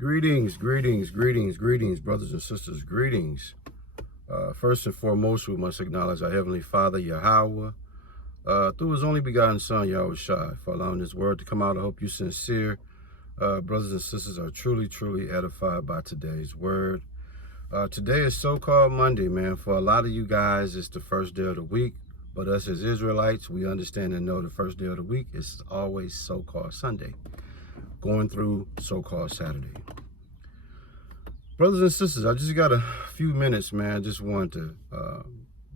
Greetings, brothers and sisters, greetings. First and foremost, we must acknowledge our Heavenly Father, Yahweh, through His only begotten Son, Yahushua, for allowing His word to come out. I hope you sincere, brothers and sisters, are truly edified by today's word. Today is so-called Monday, man. For a lot of you guys, it's the first day of the week, but us as Israelites, we understand and know the first day of the week is always so-called Sunday, going through so-called Saturday. Brothers and sisters, I just got a few minutes, man. I just wanted to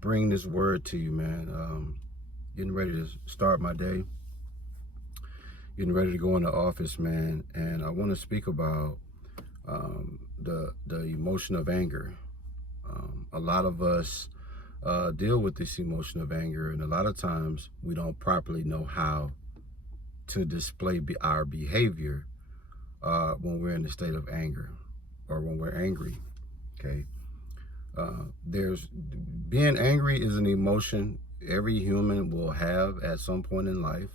bring this word to you, man. Getting ready to start my day, getting ready to go into office, man. And I want to speak about the emotion of anger. A lot of us deal with this emotion of anger, and a lot of times we don't properly know how to display our behavior when we're in a state of anger or when we're angry. Okay, being angry is an emotion every human will have at some point in life.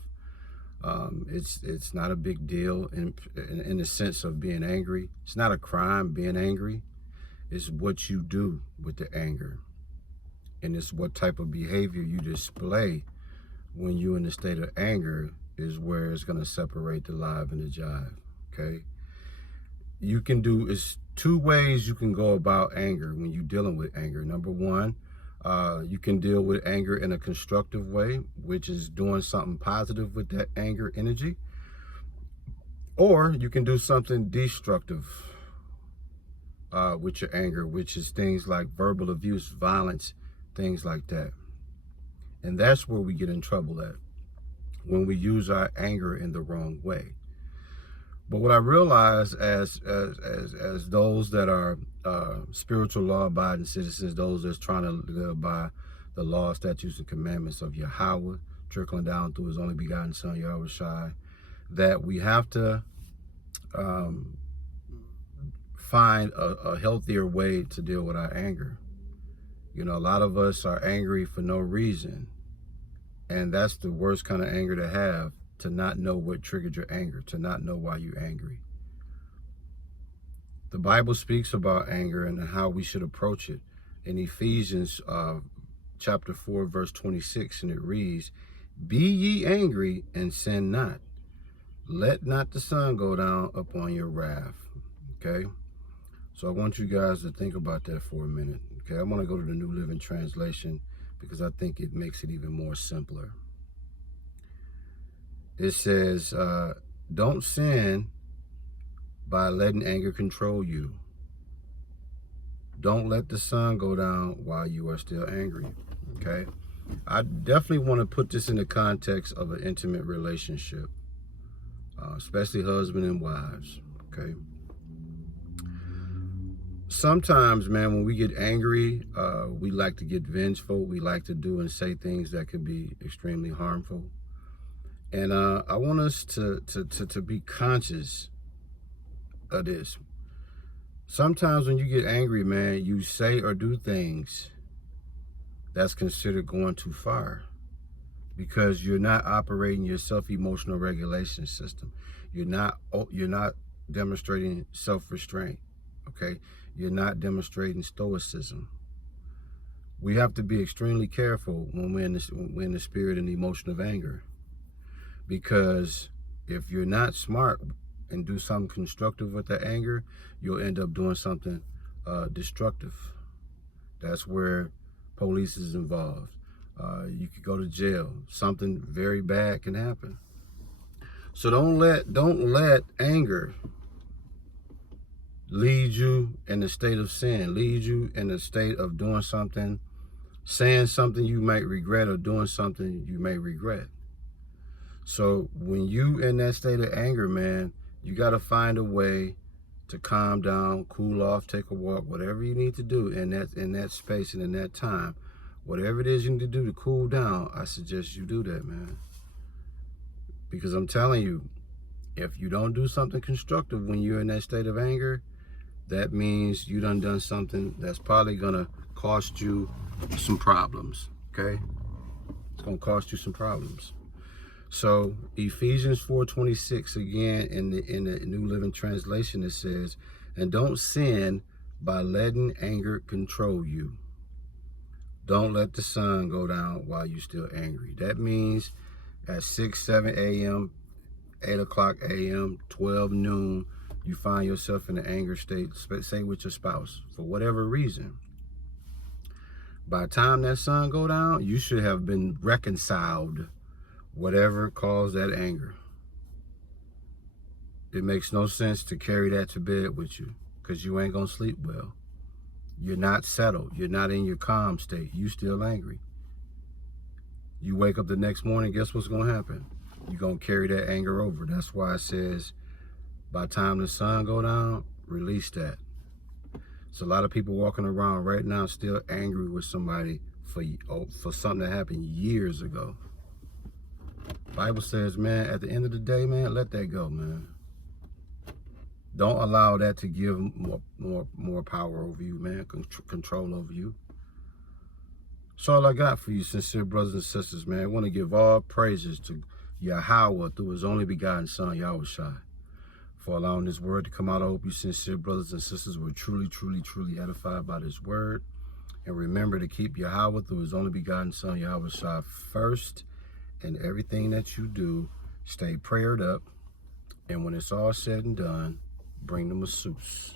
It's not a big deal in the sense of being angry. It's not a crime being angry. It's what you do with the anger, and it's what type of behavior you display when you're in a state of anger is where it's going to separate the live and the jive. Okay, it's two ways you can go about anger when you're dealing with anger. Number one, you can deal with anger in a constructive way, which is doing something positive with that anger energy, or you can do something destructive with your anger, which is things like verbal abuse, violence, things like that. And that's where we get in trouble at, when we use our anger in the wrong way. But what I realize as those that are spiritual law-abiding citizens, those that's trying to live by the law, statutes, and commandments of Yahweh, trickling down through His only begotten Son, Yahushua, that we have to find a healthier way to deal with our anger. You know, a lot of us are angry for no reason, and that's the worst kind of anger to have. To not know what triggered your anger, to not know why you're angry. The Bible speaks about anger and how we should approach it. In Ephesians chapter 4, verse 26, and it reads, "Be ye angry and sin not. Let not the sun go down upon your wrath." Okay? So I want you guys to think about that for a minute. Okay, I'm going to go to the New Living Translation because I think it makes it even more simpler. It says, don't sin by letting anger control you. Don't let the sun go down while you are still angry, okay? I definitely want to put this in the context of an intimate relationship, especially husband and wives, okay? Sometimes, man, when we get angry, we like to get vengeful. We like to do and say things that could be extremely harmful. And I want us to be conscious of this. Sometimes when you get angry, man, you say or do things that's considered going too far because you're not operating your self-emotional regulation system. You're not demonstrating self-restraint, okay? You're not demonstrating stoicism. We have to be extremely careful when we're in the spirit and the emotion of anger. Because if you're not smart and do something constructive with that anger, you'll end up doing something destructive. That's where police is involved. You could go to jail. Something very bad can happen. So don't let anger lead you in a state of sin, lead you in a state of doing something, saying something you might regret, or doing something you may regret. So when you in that state of anger, man, you got to find a way to calm down, cool off, take a walk, whatever you need to do in that space and in that time. Whatever it is you need to do to cool down, I suggest you do that, man. Because I'm telling you, if you don't do something constructive when you're in that state of anger, that means you done something that's probably going to cost you some problems, okay? It's going to cost you some problems. So Ephesians 4:26 again in the New Living Translation, it says, and don't sin by letting anger control you. Don't let the sun go down while you're still angry. That means at 6, 7 a.m., 8 o'clock a.m., 12 noon, you find yourself in an anger state, say with your spouse, for whatever reason. By the time that sun go down, you should have been reconciled, whatever caused that anger. It makes no sense to carry that to bed with you, because you ain't going to sleep well. You're not settled. You're not in your calm state. You still angry. You wake up the next morning, guess what's going to happen? You're going to carry that anger over. That's why it says, by the time the sun go down, release that. It's a lot of people walking around right now still angry with somebody for something that happened years ago. Bible says, man, at the end of the day, man, let that go, man. Don't allow that to give more power over you, man, control over you. That's all I got for you, sincere brothers and sisters, man. I want to give all praises to Yahweh through his only begotten son, Yahushua, for allowing this word to come out. I hope you sincere brothers and sisters were truly, truly, truly edified by this word. And remember to keep Yahweh through his only begotten son, Yahushua, first in everything that you do. Stay prayed up. And when it's all said and done, bring the masseuse.